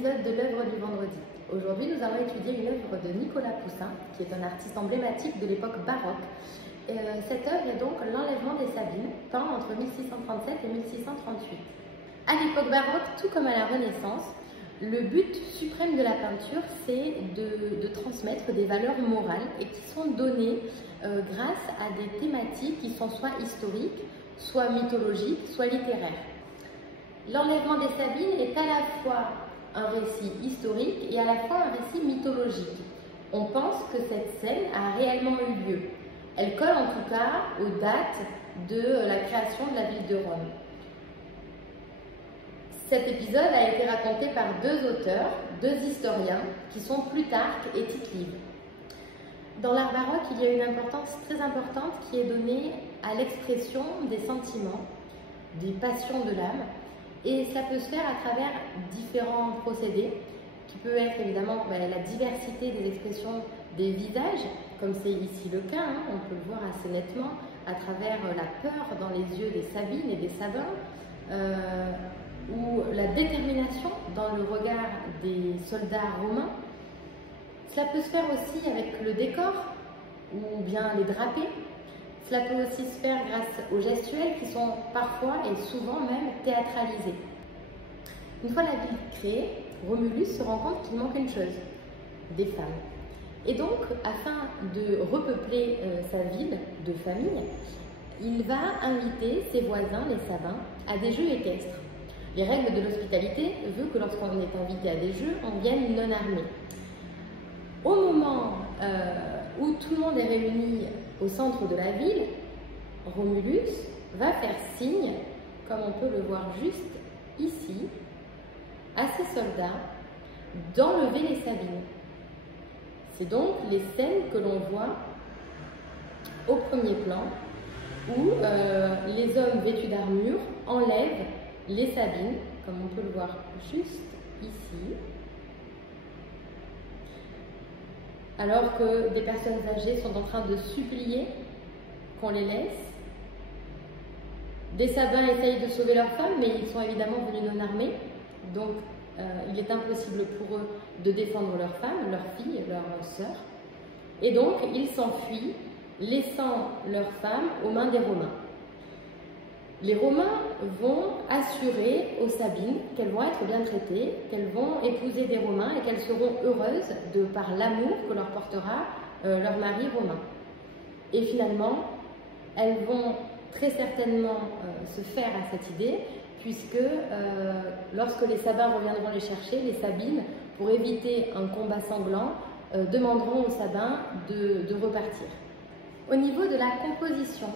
épisode de l'œuvre du vendredi. Aujourd'hui, nous allons étudier une œuvre de Nicolas Poussin, qui est un artiste emblématique de l'époque baroque. Cette œuvre est donc l'enlèvement des Sabines, peint entre 1637 et 1638. À l'époque baroque, tout comme à la Renaissance, le but suprême de la peinture, c'est de transmettre des valeurs morales et qui sont données grâce à des thématiques qui sont soit historiques, soit mythologiques, soit littéraires. L'enlèvement des Sabines est à la fois un récit historique et à la fois un récit mythologique. On pense que cette scène a réellement eu lieu. Elle colle en tout cas aux dates de la création de la ville de Rome. Cet épisode a été raconté par deux auteurs, deux historiens, qui sont Plutarque et Tite-Live. Dans l'art baroque, il y a une importance très importante qui est donnée à l'expression des sentiments, des passions de l'âme, et cela peut se faire à travers différents procédés, qui peut être évidemment la diversité des expressions des visages, comme c'est ici le cas, on peut le voir assez nettement à travers la peur dans les yeux des Sabines et des Sabins, ou la détermination dans le regard des soldats romains. Cela peut se faire aussi avec le décor ou bien les drapés. Cela peut aussi se faire grâce aux gestuels qui sont parfois et souvent même théâtralisés. Une fois la ville créée, Romulus se rend compte qu'il manque une chose, des femmes. Et donc, afin de repeupler sa ville de famille, il va inviter ses voisins, les Sabins, à des jeux équestres. Les règles de l'hospitalité veulent que lorsqu'on est invité à des jeux, on vienne non armé. Au moment où tout le monde est réuni au centre de la ville, Romulus va faire signe, comme on peut le voir juste ici, à ses soldats d'enlever les Sabines. C'est donc les scènes que l'on voit au premier plan où les hommes vêtus d'armure enlèvent les Sabines, comme on peut le voir juste ici, alors que des personnes âgées sont en train de supplier qu'on les laisse. Des Sabins essayent de sauver leurs femmes, mais ils sont évidemment venus non armés, donc il est impossible pour eux de défendre leurs femmes, leurs filles, leurs sœurs. Et donc ils s'enfuient, laissant leurs femmes aux mains des Romains. Les Romains vont assurer aux Sabines qu'elles vont être bien traitées, qu'elles vont épouser des Romains et qu'elles seront heureuses par l'amour que leur portera leur mari romain. Et finalement, elles vont très certainement se faire à cette idée, puisque lorsque les Sabins reviendront les chercher, les Sabines, pour éviter un combat sanglant, demanderont aux Sabins de repartir. Au niveau de la composition,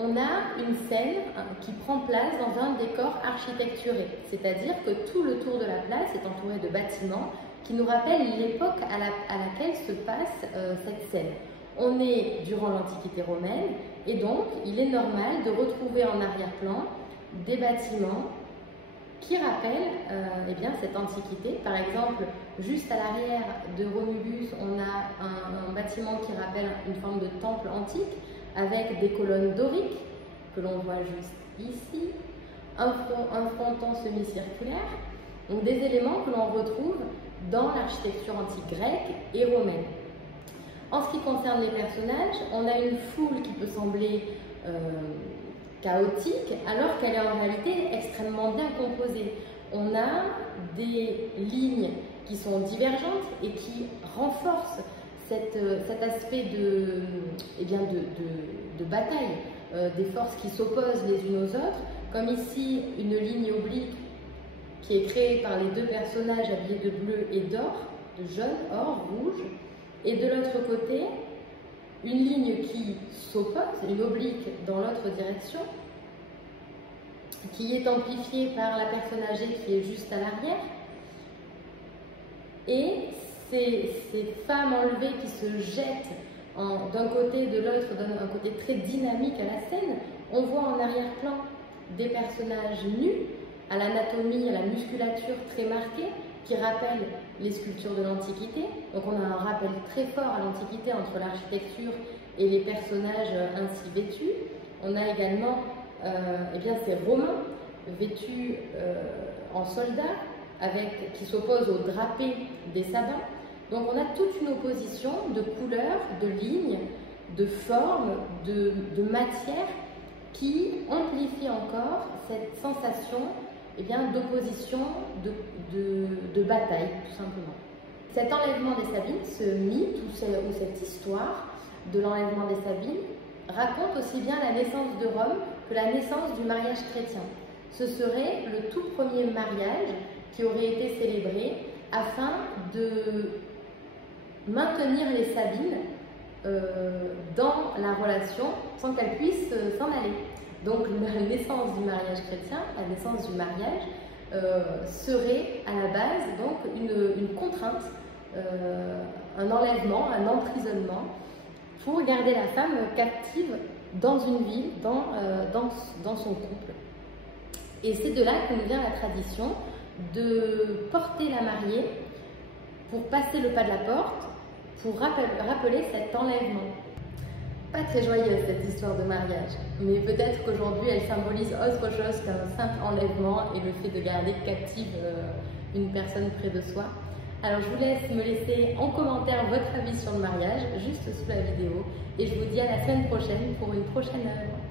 on a une scène qui prend place dans un décor architecturé, c'est-à-dire que tout le tour de la place est entouré de bâtiments qui nous rappellent l'époque à laquelle se passe cette scène. On est durant l'Antiquité romaine et donc il est normal de retrouver en arrière-plan des bâtiments qui rappellent cette antiquité. Par exemple, juste à l'arrière de Romulus, on a un bâtiment qui rappelle une forme de temple antique avec des colonnes doriques que l'on voit juste ici, un fronton semi-circulaire, donc des éléments que l'on retrouve dans l'architecture antique grecque et romaine. En ce qui concerne les personnages, on a une foule qui peut sembler chaotique, alors qu'elle est en réalité extrêmement bien composée. On a des lignes qui sont divergentes et qui renforcent cet aspect de bataille, des forces qui s'opposent les unes aux autres, comme ici une ligne oblique qui est créée par les deux personnages habillés de bleu et d'or, de jaune, or, rouge, et de l'autre côté, une ligne qui s'oppose, une oblique dans l'autre direction, qui est amplifiée par la personne âgée qui est juste à l'arrière. Et ces femmes enlevées qui se jettent d'un côté de l'autre, d'un côté très dynamique à la scène, on voit en arrière-plan des personnages nus, à l'anatomie, à la musculature très marquée, qui rappellent les sculptures de l'Antiquité. Donc on a un rappel très fort à l'Antiquité entre l'architecture et les personnages ainsi vêtus. On a également ces Romains vêtus en soldats, qui s'oppose au drapé des sabbins. Donc on a toute une opposition de couleurs, de lignes, de formes, de matière qui amplifie encore cette sensation d'opposition, de bataille, tout simplement. Cet enlèvement des Sabines, ce mythe ou cette histoire de l'enlèvement des Sabines raconte aussi bien la naissance de Rome que la naissance du mariage chrétien. Ce serait le tout premier mariage qui aurait été célébré afin de maintenir les Sabines dans la relation sans qu'elles puissent s'en aller. Donc la naissance du mariage chrétien, la naissance du mariage, serait à la base donc une contrainte, un enlèvement, un emprisonnement pour garder la femme captive dans une ville, dans son couple. Et c'est de là que nous vient la tradition de porter la mariée pour passer le pas de la porte, pour rappeler cet enlèvement. Pas très joyeuse cette histoire de mariage, mais peut-être qu'aujourd'hui elle symbolise autre chose qu'un simple enlèvement et le fait de garder captive une personne près de soi. Alors je vous laisse me laisser en commentaire votre avis sur le mariage, juste sous la vidéo, et je vous dis à la semaine prochaine pour une prochaine œuvre.